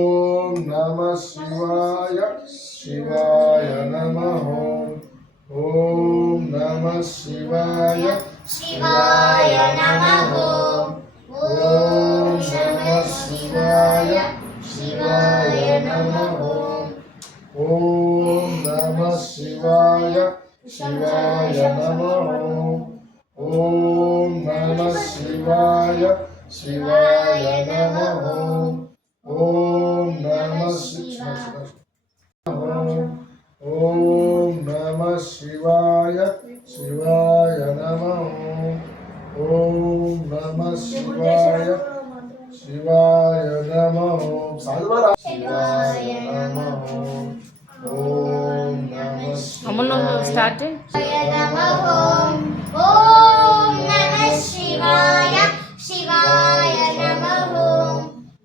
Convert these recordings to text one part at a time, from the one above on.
ओम नमः शिवाय शिवाय नमः। ओम नमः शिवाय शिवाय नमः। ओम नमः शिवाय शिवाय नमः। ओम नमः शिवाय शिवाय नमः। ओम नमः शिवाय शिवाय नमः। ओम नमः शिवाय। ओम नमः शिवाय शिवाय नमः। ओम नमः शिवाय शिवाय नमः। शिवाय नमः। ओम नमः स्टार्ट नमः। ओम नमः शिवाय शिवाय नमः।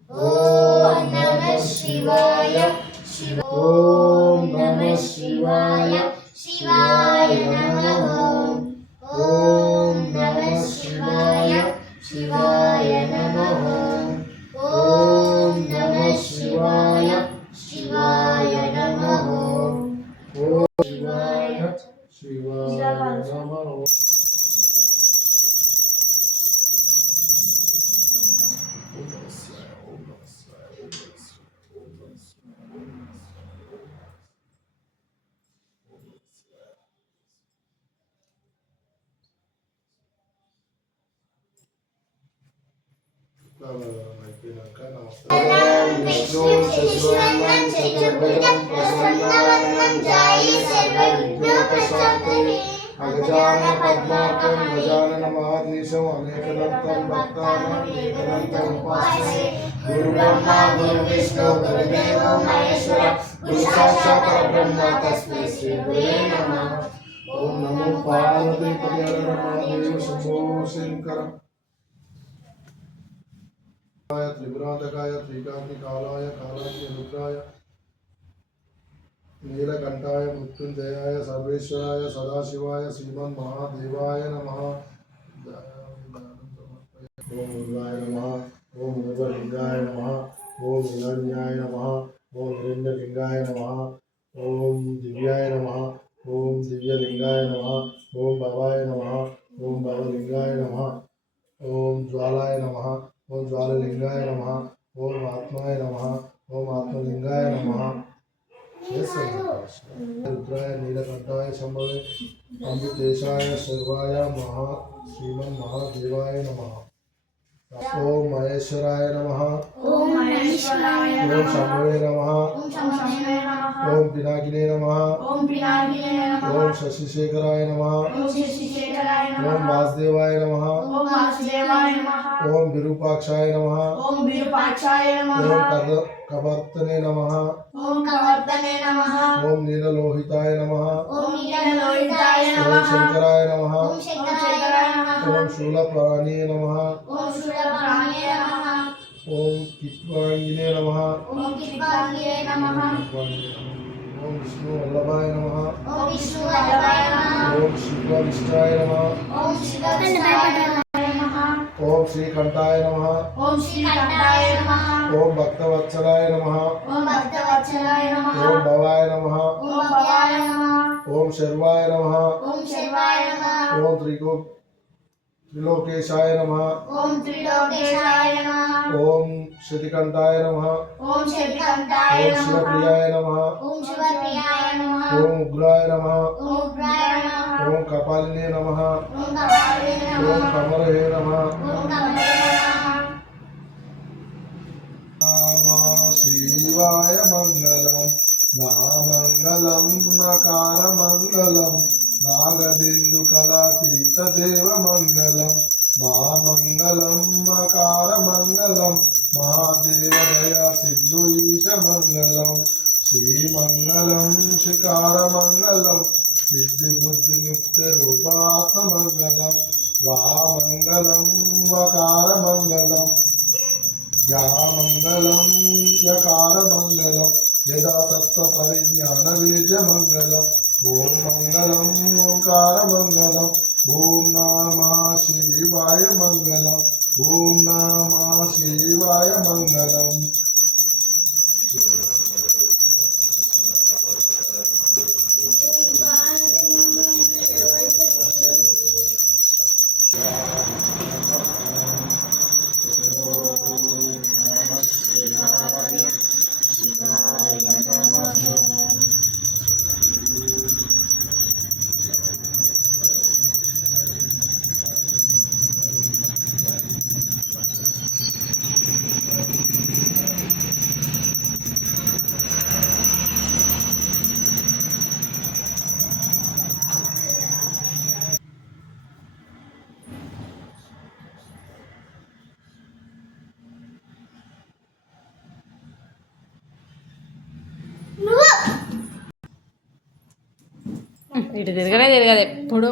ओम नमः शिवाय ओम नमः शिवाय शिवाय नमः। ओम नमः शिवाय शिवाय नमः। ओम नमः शिवाय शिवाय नमः। ओम शिवाय शिवाय नमः। विष्णु शशिवर्णं चतुर्भुजं प्रसन्नवदनं ध्यायेत् सर्वविघ्नोपशान्तये। अगजानन पद्मार्कं गजानन महाधीशम् अनेकदन्तं भक्तानां एकदन्तं उपास्महे। गुरुब्रह्मा गुरुविष्णु गुरुदेवो महेश्वरः गुरुसाक्षात् परब्रह्म तस्मै श्री गुरुवे नमः। ओम नमो पार्वतीपते महादेव शंभो शंकर। त्रिपुरांतकाय त्रिकाग्निकालाय कालाग्निरुद्राय नीलकंठाय मृत्युंजयाय सर्वेश्वराय सदाशिवाय श्रीमन्महादेवाय नमः। ओम उर्वाय नमः। ओम उर्वलिंगाय नमः। ओम हिरण्याय नमः। ओम हिरण्यलिंगाय नमः। ओम दिव्याय नमः। ओम दिव्यलिंगाय नमः। ओम भवाय नमः। ओम भवलिंगाय नमः। ओम ज्वालाय नमः। ओम ज्वाललिंगाय नमः। ओम आत्माय नमः। ओम आत्मलिंगाय नमः। रुद्राय नीलकंठाय शंभवे अमृतेशाय सर्वाय महा श्रीमन्महादेवाय नमः। ओम महेश्वराय नमः। ओम महेश्वराय नमः। ओम शंभवे नमः। ओम शंभवे नमः। ओम पिनाकिने नमः। ओम पिनाकिने नमः। ओम शशिशेखराय नमः। ओम शशिशेखराय नमः। ओम वासुदेवाय नमः। ओम वासुदेवाय नमः। ओम विरूपाक्षाय नमः। ओम विरूपाक्षाय नमः। ओम कवर्तने नमः। ओम कवर्तने नमः। ओम नीललोहिताय नमः। ओम नीललोहिताय नमः। ओम शंकराय नमः। ओम शंकराय नमः। ओम शूलप्राणे नमः। ओम शूलप्राणे नमः। ओम कित्वांगिने नमः। ओम कित्वांगिने नमः। ओम विष्णु वल्लभाय नमः। ओम विष्णु वल्लभाय नमः। ओम शिवविष्टाय नमः। ओम शिवविष्टाय नमः। ओम श्रीकंठाय नमः। ओम श्रीकंठाय नमः। ओम भक्तवत्सलाय नमः। ओम भक्तवत्सलाय नमः। ओम भवाय नमः। ओम भवाय नमः। ओम शर्वाय नमः। ओम शर्वाय नमः। ओम त्रिलोकेशाय नमः। ओम त्रिलोकेशाय नमः। ओम श्रीकंठाय नमः। ओम श्रीकंठाय नमः। ओम शिवप्रियाय नमः। ओम शिवप्रियाय नमः। ओम उग्राय नमः। ओम उग्राय नमः। ओम कपालिने नमः। ओम कपालिने नमः। ओम कमलहे नमः। ओम कमलहे नमः। नमः शिवाय मंगलम नामंगलम नकार मंगलम नागबिंदु कलातीत देव मंगलम महामंगलम मकार मंगलम महादेव दया सिंधु ईश मंगलम श्रीमंगलम शिकार मंगलम सिद्धि बुद्धि मुक्त रूपात्म मंगलम वामंगलम वकार मंगलम या मंगलम यकार मंगलम यदा तत्व परिज्ञान वेद मंगलम ओम मंगलम ओंकार मंगलम ओम नमः शिवाय मंगलम ओम नमः शिवाय मंगलम ఇటు తిరగనే తిరగదు ఎప్పుడు